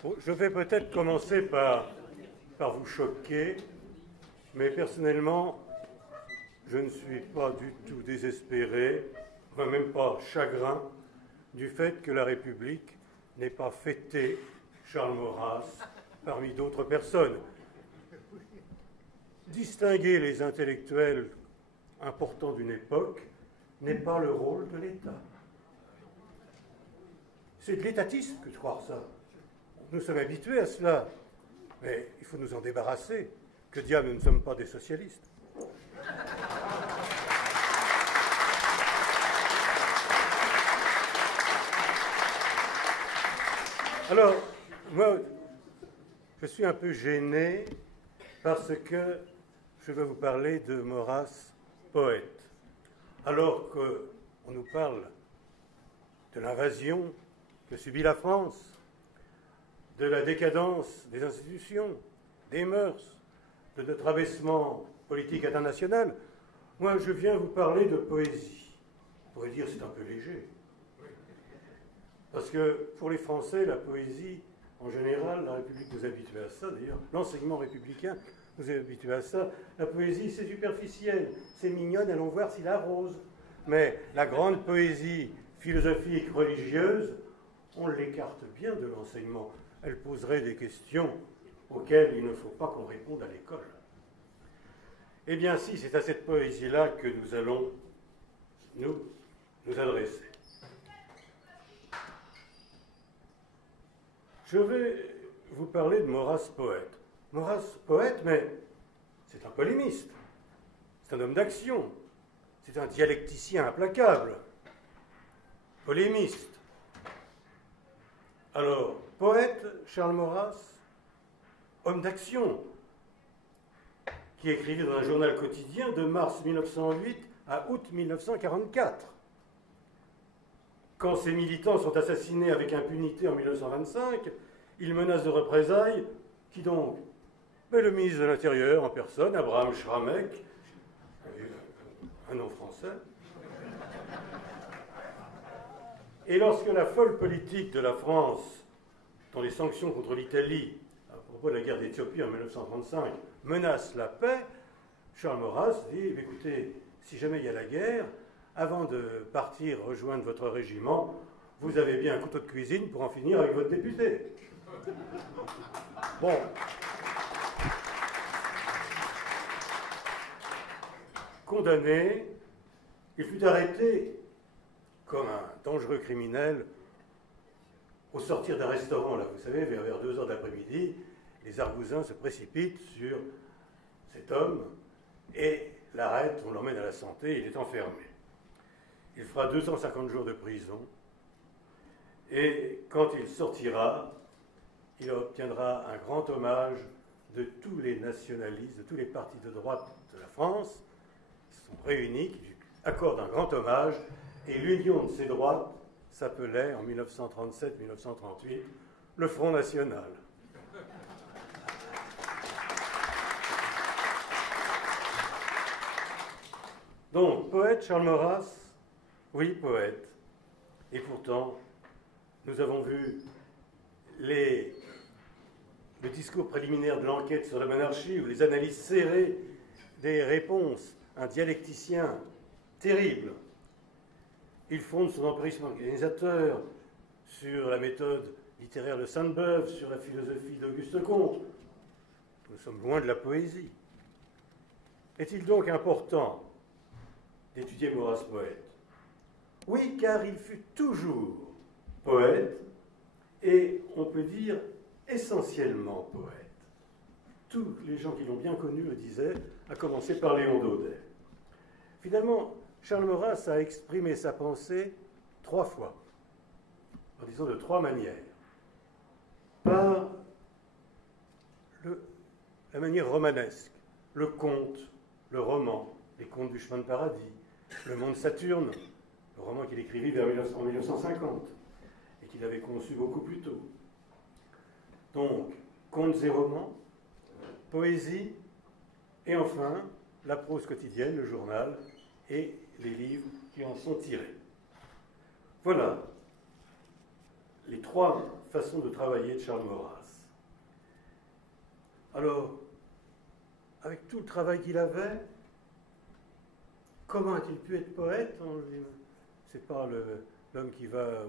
Bon, je vais peut-être commencer par vous choquer, mais personnellement, je ne suis pas du tout désespéré, enfin même pas chagrin, du fait que la République n'ait pas fêté Charles Maurras parmi d'autres personnes. Distinguer les intellectuels importants d'une époque n'est pas le rôle de l'État. C'est de l'étatisme que de croire ça. Nous sommes habitués à cela, mais il faut nous en débarrasser. Que diable, nous ne sommes pas des socialistes. Alors, moi, je suis un peu gêné parce que je vais vous parler de Maurras, poète. Alors qu'on nous parle de l'invasion que subit la France, de la décadence des institutions, des mœurs, de notre abaissement politique international, moi je viens vous parler de poésie. On pourrait dire c'est un peu léger. Parce que pour les Français, la poésie, en général, la République nous habitue à ça, d'ailleurs, l'enseignement républicain nous est habitué à ça. La poésie, c'est superficiel, c'est mignonne, allons voir s'il arrose. Mais la grande poésie philosophique, religieuse, on l'écarte bien de l'enseignement. Elle poserait des questions auxquelles il ne faut pas qu'on réponde à l'école. Eh bien si, c'est à cette poésie-là que nous allons nous adresser. Je vais vous parler de Maurras, poète. Maurras, poète, mais c'est un polémiste, c'est un homme d'action, c'est un dialecticien implacable, polémiste. Alors, poète, Charles Maurras, homme d'action, qui écrivit dans un journal quotidien de mars 1908 à août 1944. Quand ses militants sont assassinés avec impunité en 1925, il menace de représailles. Qui donc? Mais le ministre de l'Intérieur en personne, Abraham Schramek, un nom français. Et lorsque la folle politique de la France, dans les sanctions contre l'Italie, à propos de la guerre d'Éthiopie en 1935, menace la paix, Charles Maurras dit, écoutez, si jamais il y a la guerre, avant de partir rejoindre votre régiment, vous avez bien un couteau de cuisine pour en finir avec votre député. Bon. Condamné, il fut arrêté comme un dangereux criminel au sortir d'un restaurant. Là, vous savez, vers 2 heures d'après-midi, les argousins se précipitent sur cet homme et l'arrêtent, on l'emmène à la santé, il est enfermé. Il fera 250 jours de prison et quand il sortira, il obtiendra un grand hommage de tous les nationalistes, de tous les partis de droite de la France, qui se sont réunis, qui lui accordent un grand hommage, et l'union de ces droites s'appelait en 1937-1938 le Front National. Donc, poète Charles Maurras, oui, poète. Et pourtant, nous avons vu le discours préliminaire de l'enquête sur la monarchie ou les analyses serrées des réponses, un dialecticien terrible. Il fonde son empirisme organisateur sur la méthode littéraire de Sainte-Beuve, sur la philosophie d'Auguste Comte. Nous sommes loin de la poésie. Est-il donc important d'étudier Maurras, poète? Oui, car il fut toujours poète, et on peut dire essentiellement poète. Tous les gens qui l'ont bien connu le disaient, à commencer par Léon Daudet. Finalement, Charles Maurras a exprimé sa pensée 3 fois, en disant de 3 manières. Par la manière romanesque, le conte, le roman, les contes du chemin de paradis, le monde Saturne, le roman qu'il écrivit en 1950 et qu'il avait conçu beaucoup plus tôt. Donc, contes et romans, poésie, et enfin, la prose quotidienne, le journal, et les livres qui en sont tirés. Voilà les 3 façon de travailler de Charles Maurras. Alors, avec tout le travail qu'il avait, comment a-t-il pu être poète? C'est pas l'homme qui va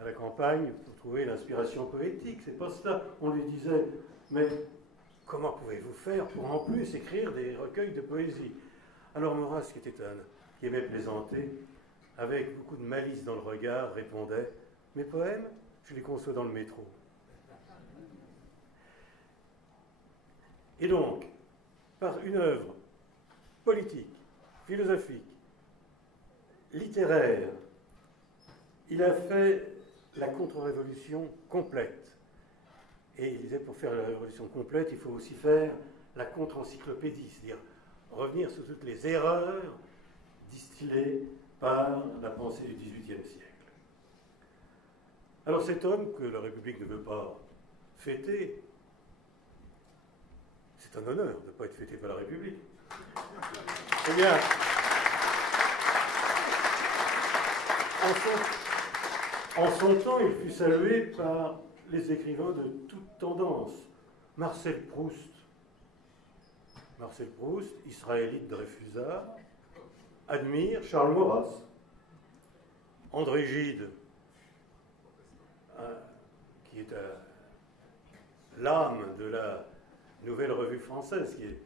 à la campagne pour trouver l'inspiration poétique, c'est pas cela. On lui disait, mais comment pouvez-vous faire pour en plus écrire des recueils de poésie? Alors Maurras, qui aimait plaisanter, avec beaucoup de malice dans le regard, répondait, mes poèmes, je les conçois dans le métro. Et donc, par une œuvre politique, philosophique, littéraire, il a fait la contre-révolution complète. Et il disait, pour faire la révolution complète, il faut aussi faire la contre-encyclopédie, c'est-à-dire revenir sur toutes les erreurs distillées par la pensée du XVIIIe siècle. Alors cet homme que la République ne veut pas fêter, c'est un honneur de ne pas être fêté par la République. Eh bien, en son temps, il fut salué par les écrivains de toute tendance. Marcel Proust, israélite de Dreyfusard, admire Charles Maurras. André Gide, qui est l'âme de la Nouvelle Revue française, qui est,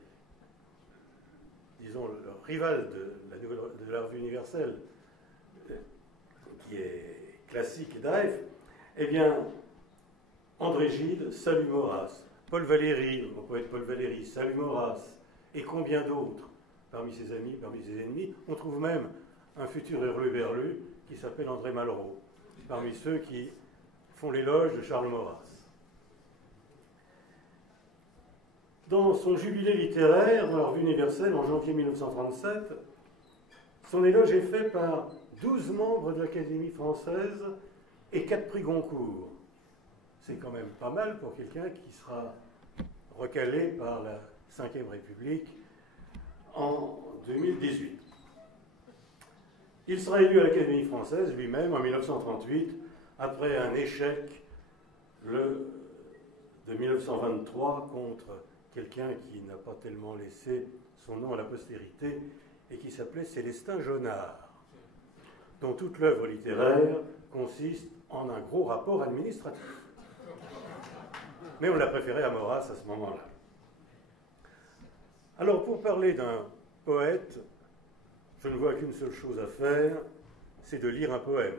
disons, le rival de la Revue universelle, qui est classique et d'Aef, eh bien, André Gide salue Maurras. Paul Valéry, le poète Paul Valéry, salue Maurras. Et combien d'autres, parmi ses amis, parmi ses ennemis. On trouve même un futur hurluberlu qui s'appelle André Malraux, parmi ceux qui font l'éloge de Charles Maurras. Dans son jubilé littéraire, dans la Revue universelle, en janvier 1937, son éloge est fait par 12 membres de l'Académie française et 4 prix Goncourt. C'est quand même pas mal pour quelqu'un qui sera recalé par la Ve République en 2018. Il sera élu à l'Académie française lui-même en 1938, après un échec de 1923 contre quelqu'un qui n'a pas tellement laissé son nom à la postérité et qui s'appelait Célestin Jonard, dont toute l'œuvre littéraire consiste en un gros rapport administratif. Mais on l'a préféré à Maurras à ce moment-là. Alors, pour parler d'un poète, je ne vois qu'une seule chose à faire, c'est de lire un poème.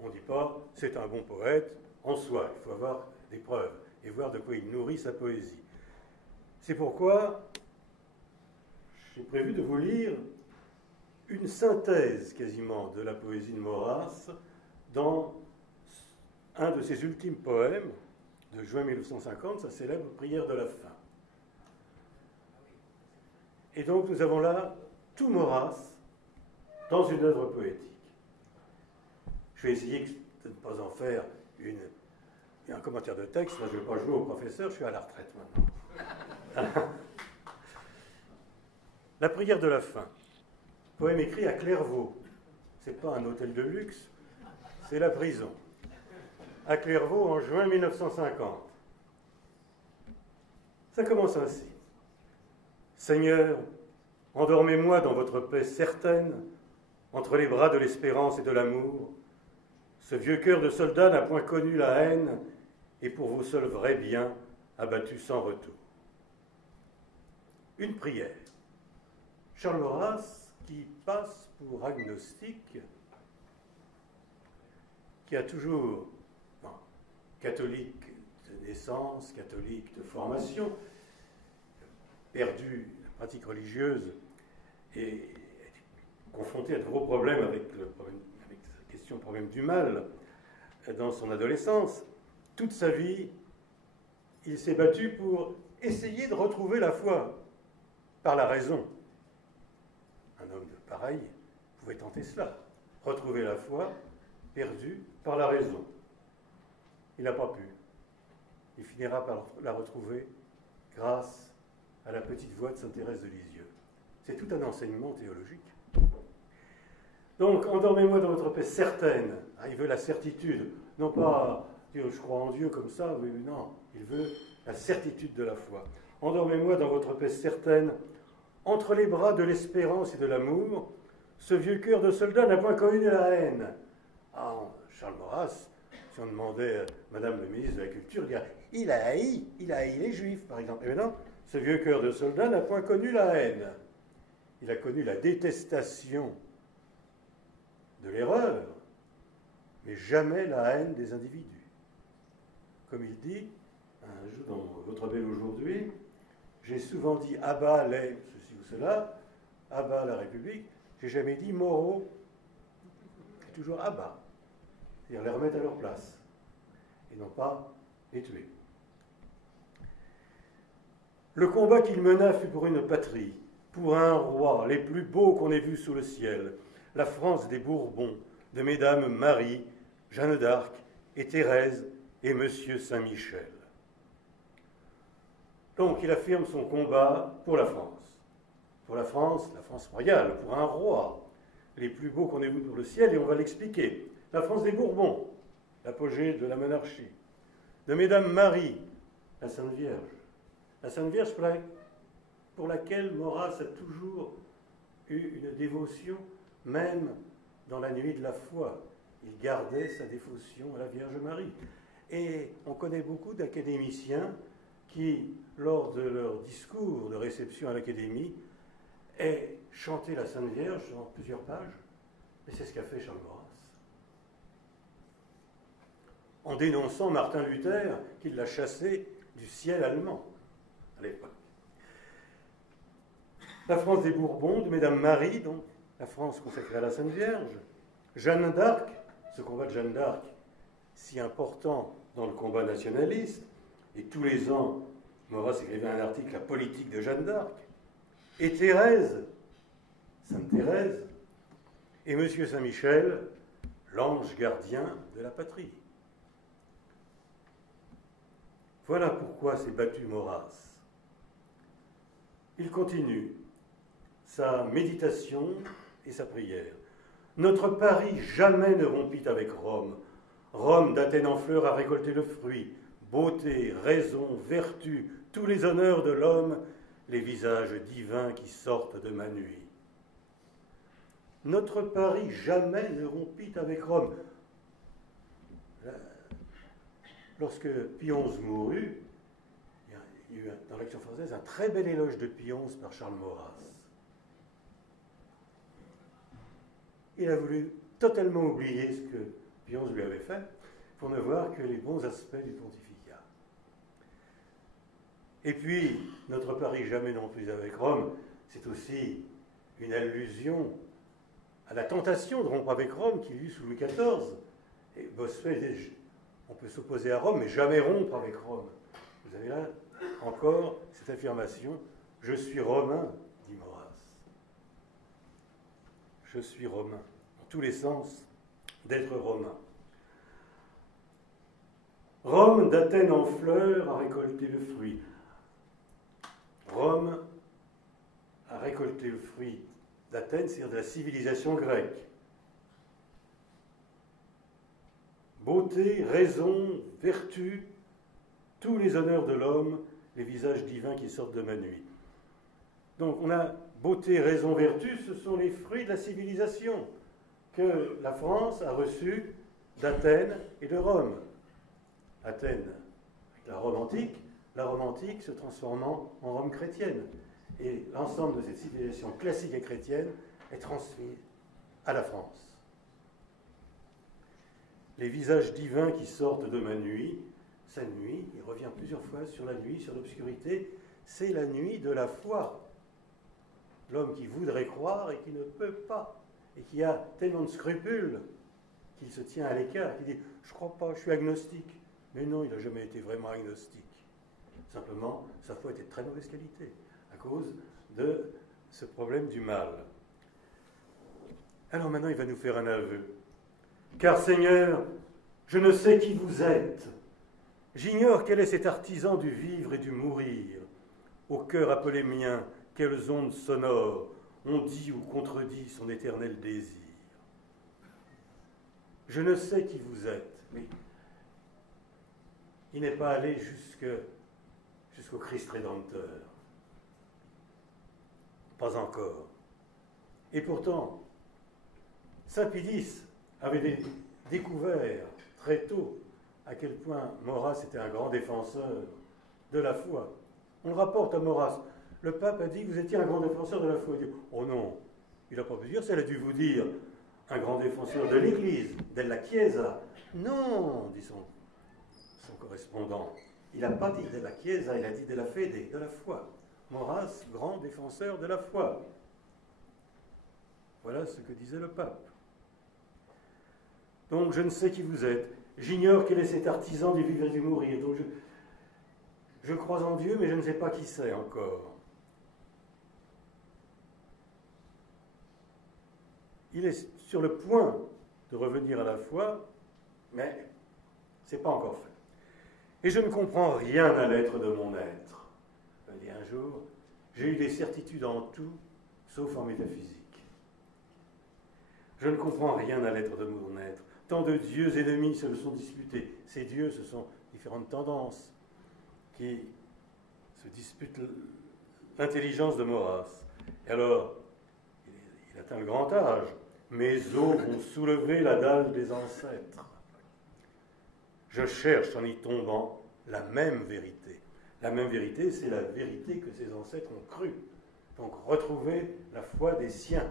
On ne dit pas « c'est un bon poète » en soi, il faut avoir des preuves et voir de quoi il nourrit sa poésie. C'est pourquoi j'ai prévu de vous lire une synthèse quasiment de la poésie de Maurras dans un de ses ultimes poèmes de juin 1950, sa célèbre Prière de la fin. Et donc nous avons là tout Maurras dans une œuvre poétique. Je vais essayer de ne pas en faire un commentaire de texte. Moi, je ne vais pas jouer au professeur, je suis à la retraite maintenant. La prière de la fin. Poème écrit à Clairvaux. Ce n'est pas un hôtel de luxe, c'est la prison. À Clairvaux en juin 1950. Ça commence ainsi. Seigneur, endormez-moi dans votre paix certaine, entre les bras de l'espérance et de l'amour. Ce vieux cœur de soldat n'a point connu la haine, et pour vos seuls vrais biens, abattu sans retour. Une prière. Charles Maurras, qui passe pour agnostique, qui a toujours, catholique de naissance, catholique de formation, perdu la pratique religieuse et confronté à de gros problèmes avec la question problème du mal dans son adolescence, toute sa vie, il s'est battu pour essayer de retrouver la foi par la raison. Un homme de pareil pouvait tenter cela, retrouver la foi perdue par la raison. Il n'a pas pu. Il finira par la retrouver grâce à la petite voix de sainte Thérèse de Lisieux. C'est tout un enseignement théologique. Donc, endormez-moi dans votre paix certaine. Ah, il veut la certitude, non pas dire je crois en Dieu comme ça, oui, non, il veut la certitude de la foi. Endormez-moi dans votre paix certaine, entre les bras de l'espérance et de l'amour, ce vieux cœur de soldat n'a point connu la haine. Ah, Charles Maurras, si on demandait à Madame le ministre de la Culture, il dirait il a haï les Juifs, par exemple. Et maintenant, ce vieux cœur de soldat n'a point connu la haine. Il a connu la détestation de l'erreur, mais jamais la haine des individus. Comme il dit, un jour dans Votre Belle aujourd'hui, j'ai souvent dit à bas les ceci ou cela, à bas la République, j'ai jamais dit moraux, c'est toujours à bas, c'est-à-dire les remettre à leur place, et non pas les tuer. Le combat qu'il mena fut pour une patrie, pour un roi, les plus beaux qu'on ait vus sous le ciel, la France des Bourbons, de Mesdames Marie, Jeanne d'Arc et Thérèse et Monsieur Saint-Michel. Donc il affirme son combat pour la France royale, pour un roi, les plus beaux qu'on ait vus pour le ciel, et on va l'expliquer. La France des Bourbons, l'apogée de la monarchie, de Mesdames Marie, la Sainte Vierge. La Sainte Vierge pour laquelle Maurras a toujours eu une dévotion, même dans la nuit de la foi. Il gardait sa dévotion à la Vierge Marie. Et on connaît beaucoup d'académiciens qui, lors de leur discours de réception à l'Académie, aient chanté la Sainte Vierge dans plusieurs pages. Et c'est ce qu'a fait Charles Maurras. En dénonçant Martin Luther, qui l'a chassé du ciel allemand à l'époque. La France des Bourbons, de Mesdames Marie, donc, la France consacrée à la Sainte Vierge. Jeanne d'Arc, ce combat de Jeanne d'Arc, si important dans le combat nationaliste, et tous les ans, Maurras écrivait un article, La politique de Jeanne d'Arc. Et Thérèse, Sainte Thérèse, et Monsieur Saint-Michel, l'ange gardien de la patrie. Voilà pourquoi s'est battu Maurras. Il continue sa méditation et sa prière. Notre Paris jamais ne rompit avec Rome. Rome d'Athènes en fleurs a récolté le fruit. Beauté, raison, vertu, tous les honneurs de l'homme, les visages divins qui sortent de ma nuit. Notre Paris jamais ne rompit avec Rome. Lorsque Pie XI mourut, il y a eu dans l'Action française un très bel éloge de Pie XI par Charles Maurras. Il a voulu totalement oublier ce que Pie XI lui avait fait pour ne voir que les bons aspects du pontificat. Et puis, notre Paris jamais non plus avec Rome, c'est aussi une allusion à la tentation de rompre avec Rome qu'il y eut sous Louis XIV. Et Bossuet dit, on peut s'opposer à Rome, mais jamais rompre avec Rome. Vous avez là encore cette affirmation, je suis romain, dit Maurras. Je suis romain, en tous les sens d'être romain. Rome d'Athènes en fleurs a récolté le fruit. Rome a récolté le fruit d'Athènes, c'est-à-dire de la civilisation grecque. Beauté, raison, vertu, tous les honneurs de l'homme, les visages divins qui sortent de ma nuit. Donc on a beauté, raison, vertu, ce sont les fruits de la civilisation que la France a reçus d'Athènes et de Rome. Athènes, avec la Rome antique se transformant en Rome chrétienne. Et l'ensemble de cette civilisation classique et chrétienne est transmis à la France. Les visages divins qui sortent de ma nuit, sa nuit, il revient plusieurs fois sur la nuit, sur l'obscurité, c'est la nuit de la foi. L'homme qui voudrait croire et qui ne peut pas, et qui a tellement de scrupules qu'il se tient à l'écart, qui dit « je ne crois pas, je suis agnostique ». Mais non, il n'a jamais été vraiment agnostique. Simplement, sa foi était de très mauvaise qualité, à cause de ce problème du mal. Alors maintenant, il va nous faire un aveu. « Car Seigneur, je ne sais qui vous êtes. J'ignore quel est cet artisan du vivre et du mourir. Au cœur appelé mien, quelles ondes sonores ont dit ou contredit son éternel désir. Je ne sais qui vous êtes. » Mais il n'est pas allé jusqu'au Christ Rédempteur. Pas encore. Et pourtant, Saint Pie avait découvert très tôt à quel point Maurras était un grand défenseur de la foi. On le rapporte à Maurras. Le pape a dit que vous étiez un grand défenseur de la foi. Il dit, oh non, il n'a pas pu dire ça, il a dû vous dire un grand défenseur de l'Église, della Chiesa. Non, dit son correspondant. Il n'a pas dit della Chiesa, il a dit della fede, de la foi. Maurras, grand défenseur de la foi. Voilà ce que disait le pape. Donc je ne sais qui vous êtes. J'ignore quel est cet artisan du vivre et du mourir. Donc je crois en Dieu, mais je ne sais pas qui c'est encore. Il est sur le point de revenir à la foi, mais ce n'est pas encore fait. Et je ne comprends rien à l'être de mon être. Je dis un jour, j'ai eu des certitudes en tout, sauf en métaphysique. Je ne comprends rien à l'être de mon être. Tant de dieux ennemis se le sont disputés. Ces dieux, ce sont différentes tendances qui se disputent l'intelligence de Maurras. Et alors, il atteint le grand âge. Mes os vont soulever la dalle des ancêtres. Je cherche en y tombant la même vérité. La même vérité, c'est la vérité que ses ancêtres ont crue. Donc retrouver la foi des siens.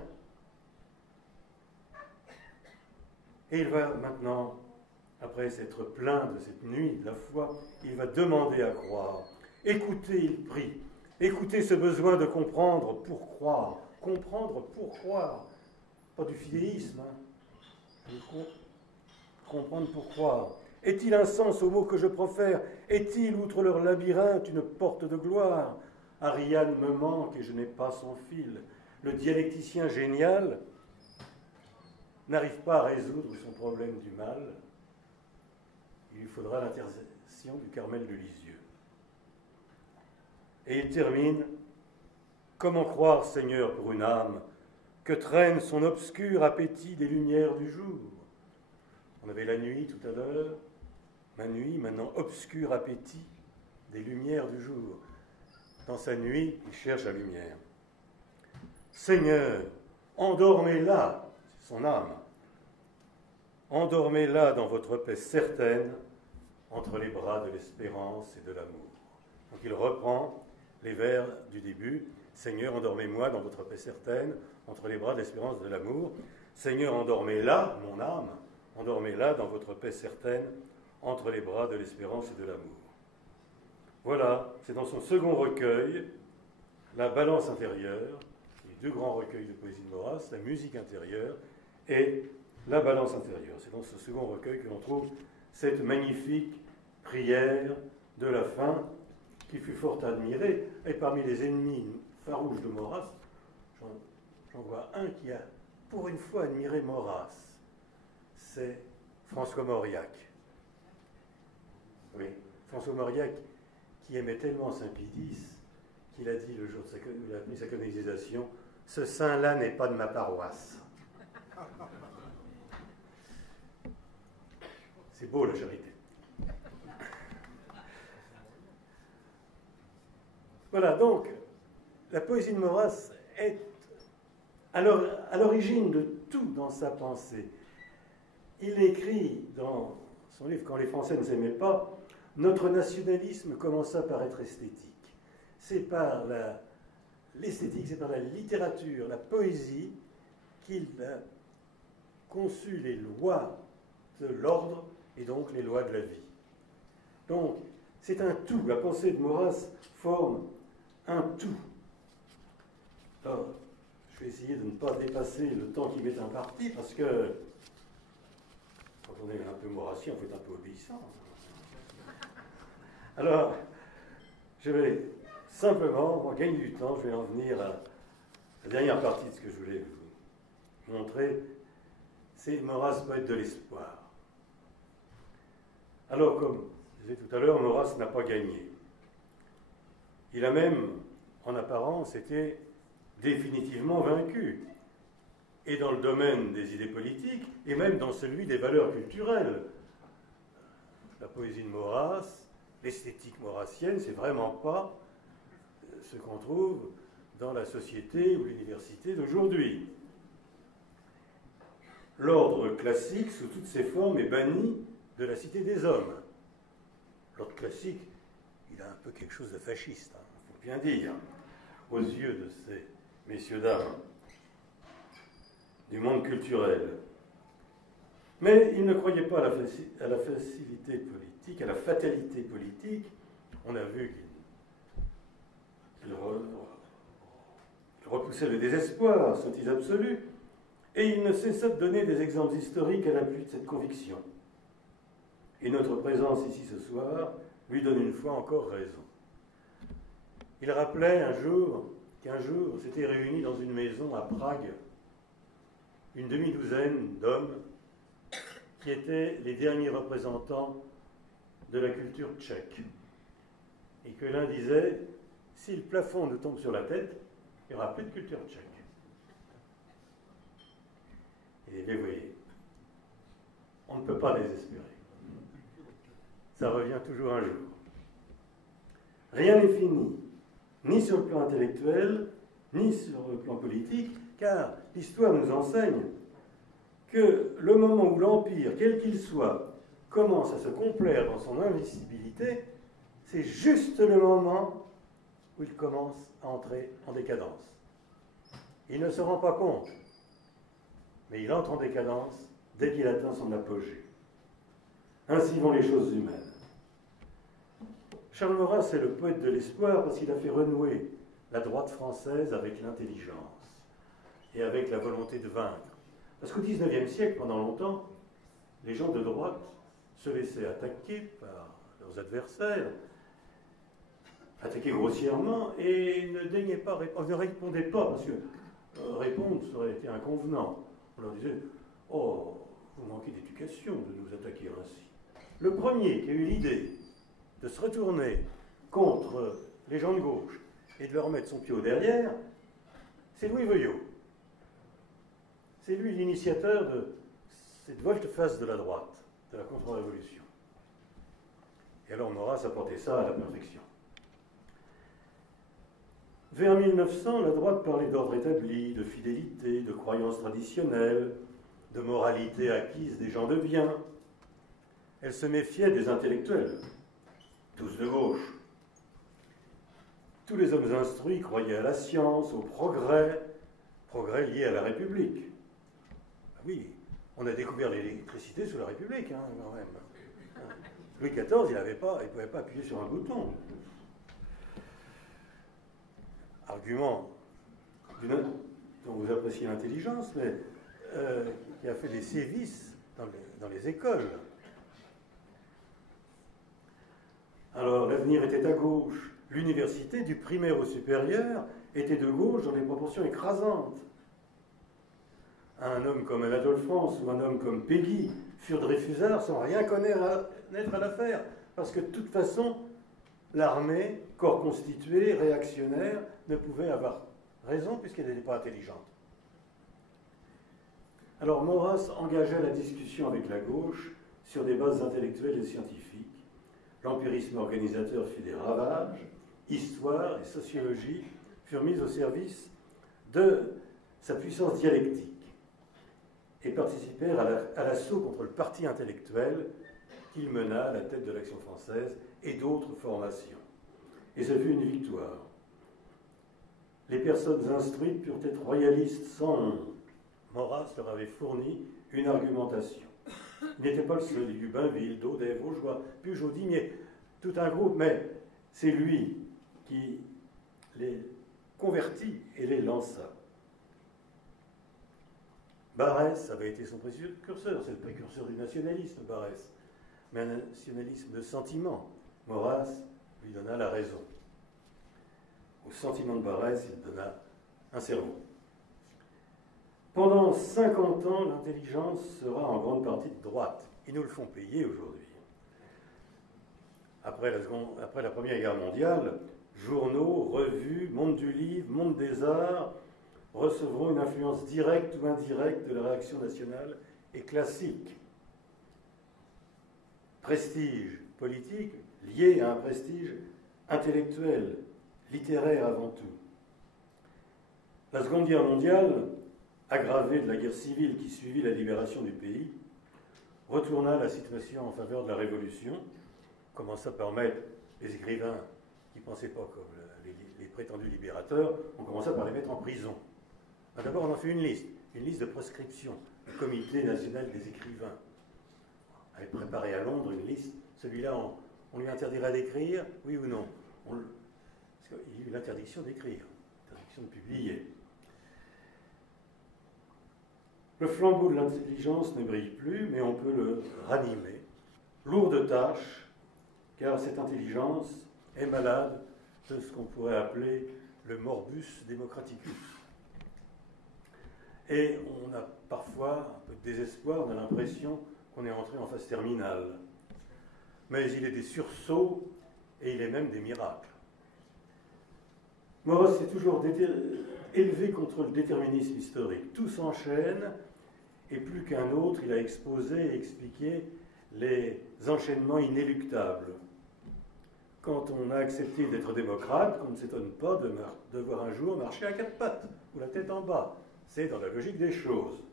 Et il va maintenant, après s'être plaint de cette nuit de la foi, il va demander à croire. Écoutez, il prie. Écoutez ce besoin de comprendre pour croire. Comprendre pour croire. Pas du fidéisme, hein. Comprendre pour croire. Est-il un sens aux mots que je profère? Est-il, outre leur labyrinthe, une porte de gloire? Ariane me manque et je n'ai pas son fil. Le dialecticien génial n'arrive pas à résoudre son problème du mal. Il lui faudra l'intercession du Carmel de Lisieux. Et il termine, « Comment croire, Seigneur, pour une âme que traîne son obscur appétit des lumières du jour ?» On avait la nuit tout à l'heure, ma nuit, maintenant obscur appétit des lumières du jour. Dans sa nuit, il cherche la lumière. « Seigneur, endormez-la » son âme. Endormez-la dans votre paix certaine entre les bras de l'espérance et de l'amour. Donc il reprend les vers du début. Seigneur, endormez-moi dans votre paix certaine entre les bras de l'espérance et de l'amour. Seigneur, endormez-la, mon âme, endormez-la dans votre paix certaine entre les bras de l'espérance et de l'amour. Voilà, c'est dans son second recueil, La balance intérieure, les deux grands recueils de poésie de Maurras, La musique intérieure et La balance intérieure. C'est dans ce second recueil que l'on trouve cette magnifique prière de la fin qui fut fort admirée. Et parmi les ennemis farouches de Maurras, j'en vois un qui a pour une fois admiré Maurras. C'est François Mauriac. Oui, François Mauriac qui aimait tellement Saint-Pie qu'il a dit le jour où il a mis sa canonisation, « Ce saint-là n'est pas de ma paroisse. » C'est beau la charité. Voilà, donc, la poésie de Maurras est à l'origine de tout dans sa pensée. Il écrit dans son livre « Quand les Français ne s'aimaient pas », notre nationalisme commença par être esthétique. C'est par l'esthétique, c'est par la littérature, la poésie qu'il a conçu les lois de l'ordre et donc les lois de la vie. Donc, c'est un tout. La pensée de Maurras forme un tout. Alors, je vais essayer de ne pas dépasser le temps qui m'est imparti, parce que quand on est un peu maurassien, on faut être un peu obéissant. Alors, je vais simplement, pour gagner du temps, je vais en venir à la dernière partie de ce que je voulais vous montrer. C'est Maurras, poète de l'espoir. Alors, comme je disais tout à l'heure, Maurras n'a pas gagné. Il a même, en apparence, été définitivement vaincu. Et dans le domaine des idées politiques, et même dans celui des valeurs culturelles. La poésie de Maurras l'esthétique maurassienne, c'est vraiment pas ce qu'on trouve dans la société ou l'université d'aujourd'hui. L'ordre classique, sous toutes ses formes, est banni de la cité des hommes. L'ordre classique, il a un peu quelque chose de fasciste, il faut bien dire, aux yeux de ces messieurs dames du monde culturel. Mais il ne croyait pas à la facilité politique, à la fatalité politique. On a vu qu'il repoussait le désespoir, sottise absolue, et il ne cessa de donner des exemples historiques à l'appui de cette conviction. Et notre présence ici ce soir lui donne une fois encore raison. Il rappelait qu'un jour s'étaient réunis dans une maison à Prague une demi-douzaine d'hommes qui étaient les derniers représentants de la culture tchèque. Et que l'un disait, si le plafond nous tombe sur la tête, il n'y aura plus de culture tchèque. Et vous voyez, on ne peut pas désespérer. Ça revient toujours un jour. Rien n'est fini, ni sur le plan intellectuel, ni sur le plan politique, car l'histoire nous enseigne que le moment où l'Empire, quel qu'il soit, commence à se complaire dans son invisibilité, c'est juste le moment où il commence à entrer en décadence. Il ne se rend pas compte, mais il entre en décadence dès qu'il atteint son apogée. Ainsi vont les choses humaines. Charles Maurras est le poète de l'espoir parce qu'il a fait renouer la droite française avec l'intelligence et avec la volonté de vaincre. Parce qu'au XIXe siècle, pendant longtemps, les gens de droite se laissaient attaquer par leurs adversaires, attaquer grossièrement, et ne daignaient pas répondre, ne répondaient pas, parce que répondre, ça aurait été inconvenant. On leur disait « Oh, vous manquez d'éducation de nous attaquer ainsi ». Le premier qui a eu l'idée de se retourner contre les gens de gauche et de leur mettre son pied au derrière, c'est Louis Veuillot. C'est lui l'initiateur de cette volte-face de la droite, de la contre-révolution. Et alors Maurras a porté ça à la perfection. Vers 1900, la droite parlait d'ordre établi, de fidélité, de croyances traditionnelles, de moralité acquise des gens de bien. Elle se méfiait des intellectuels, tous de gauche. Tous les hommes instruits croyaient à la science, au progrès lié à la République. Oui, on a découvert l'électricité sous la République, quand même. Louis XIV, il ne pouvait pas appuyer sur un bouton. Argument dont vous appréciez l'intelligence, mais qui a fait des sévices dans les écoles. Alors, l'avenir était à gauche. L'université, du primaire au supérieur, était de gauche dans des proportions écrasantes. Un homme comme Anatole France ou un homme comme Péguy furent Dreyfusards sans rien connaître à l'affaire, parce que de toute façon, l'armée, corps constitué, réactionnaire, ne pouvait avoir raison puisqu'elle n'était pas intelligente. Alors Maurras engagea la discussion avec la gauche sur des bases intellectuelles et scientifiques. L'empirisme organisateur fit des ravages, histoire et sociologie furent mises au service de sa puissance dialectique et participèrent à l'assaut contre le parti intellectuel qu'il mena à la tête de l'Action française et d'autres formations. Et ce fut une victoire. Les personnes instruites purent être royalistes sans honte. Maurras leur avait fourni une argumentation. Il n'était pas le seul, il y eut Bainville, Daudet, Vaugeois, Pujol, Digné, tout un groupe, mais c'est lui qui les convertit et les lança. Barrès avait été son précurseur, c'est le précurseur du nationalisme, Barrès, mais un nationalisme de sentiment. Maurras lui donna la raison. Au sentiment de Barrès, il donna un cerveau. Pendant 50 ans, l'intelligence sera en grande partie de droite. Ils nous le font payer aujourd'hui. Après la Première Guerre mondiale, journaux, revues, monde du livre, monde des arts recevront une influence directe ou indirecte de la réaction nationale et classique. Prestige politique, liée à un prestige intellectuel, littéraire avant tout. La Seconde Guerre mondiale, aggravée de la guerre civile qui suivit la libération du pays, retourna la situation en faveur de la Révolution, commença par mettre les écrivains qui ne pensaient pas comme les prétendus libérateurs, on commença par les mettre en prison. D'abord, on en fait une liste de proscription. Le Comité national des écrivains avait préparé à Londres une liste. Celui-là, on lui interdirait d'écrire, oui ou non? Parce qu'il y a eu l'interdiction d'écrire, l'interdiction de publier. Le flambeau de l'intelligence ne brille plus, mais on peut le ranimer. Lourde tâche, car cette intelligence est malade de ce qu'on pourrait appeler le morbus democraticus. Et on a parfois un peu de désespoir, on a l'impression qu'on est entré en phase terminale. Mais il est des sursauts et il est même des miracles. Maurras s'est toujours élevé contre le déterminisme historique. Tout s'enchaîne et plus qu'un autre, il a exposé et expliqué les enchaînements inéluctables. Quand on a accepté d'être démocrate, on ne s'étonne pas de devoir un jour marcher à quatre pattes ou la tête en bas. C'est dans la logique des choses.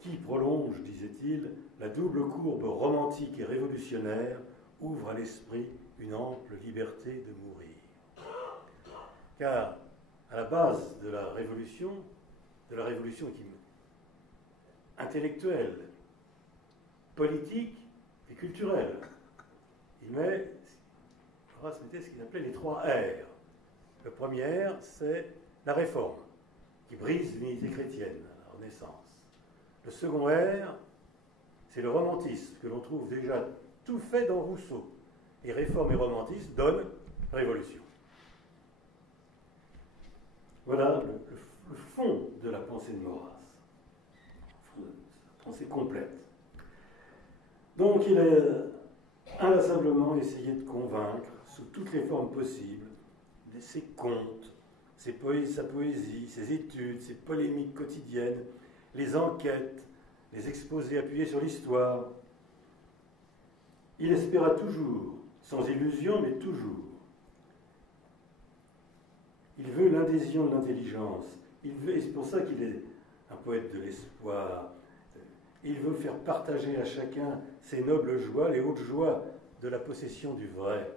Qui prolonge, disait-il, la double courbe romantique et révolutionnaire, ouvre à l'esprit une ample liberté de mourir. Car à la base de la révolution intellectuelle, politique et culturelle, Maurras mettait ce qu'il appelait les 3 R. Le premier R, c'est la réforme, qui brise l'unité chrétienne, la Renaissance. Le second R, c'est le romantisme, que l'on trouve déjà tout fait dans Rousseau. Et réforme et romantisme donnent révolution. Voilà le fond de la pensée de Maurras, la pensée complète. Donc il a inlassablement essayé de convaincre, sous toutes les formes possibles, ses contes, sa poésie, ses études, ses polémiques quotidiennes, les enquêtes, les exposés appuyés sur l'histoire. Il espéra toujours, sans illusion, mais toujours. Il veut l'adhésion de l'intelligence. Et c'est pour ça qu'il est un poète de l'espoir. Il veut faire partager à chacun ses nobles joies, les hautes joies de la possession du vrai.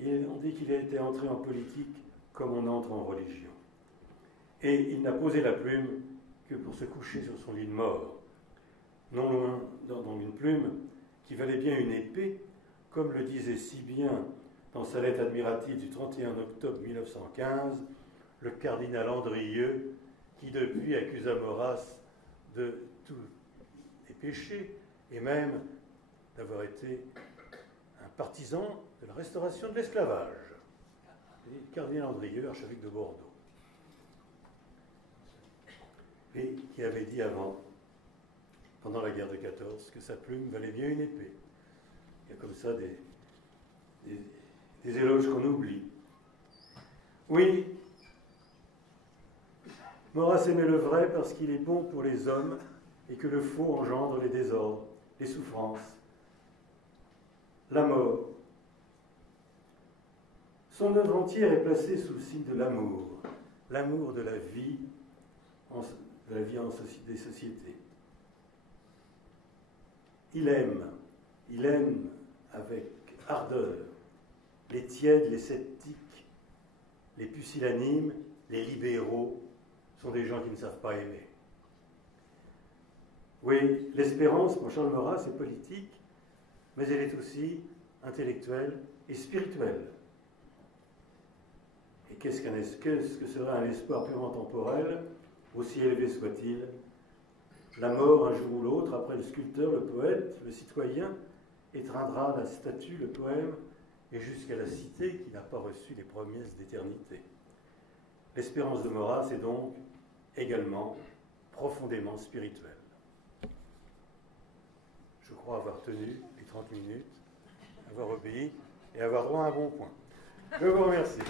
Et on dit qu'il a été entré en politique comme on entre en religion. Et il n'a posé la plume que pour se coucher sur son lit de mort. Non loin, dans une plume qui valait bien une épée, comme le disait si bien dans sa lettre admirative du 31 octobre 1915, le cardinal Andrieux, qui depuis accusa Maurras de tous les péchés, et même d'avoir été un partisan de la restauration de l'esclavage. Le cardinal Andrieux, archevêque de Bordeaux. Et qui avait dit avant, pendant la guerre de 14, que sa plume valait bien une épée. Il y a comme ça des éloges qu'on oublie. Oui, Maurras aimait le vrai parce qu'il est bon pour les hommes et que le faux engendre les désordres, les souffrances, la mort. Son œuvre entière est placée sous le signe de l'amour de la vie, des sociétés. Il aime avec ardeur les tièdes, les sceptiques, les pusillanimes, les libéraux sont des gens qui ne savent pas aimer. Oui, l'espérance pour Charles Maurras est politique, mais elle est aussi intellectuelle et spirituelle. Et qu'est-ce que serait un espoir purement temporel, aussi élevé soit-il? La mort, un jour ou l'autre, après le sculpteur, le poète, le citoyen, étreindra la statue, le poème, et jusqu'à la cité qui n'a pas reçu les promesses d'éternité. L'espérance de Maurras est donc également profondément spirituelle. Je crois avoir tenu les 30 minutes, avoir obéi et avoir droit à un bon point. Je vous remercie.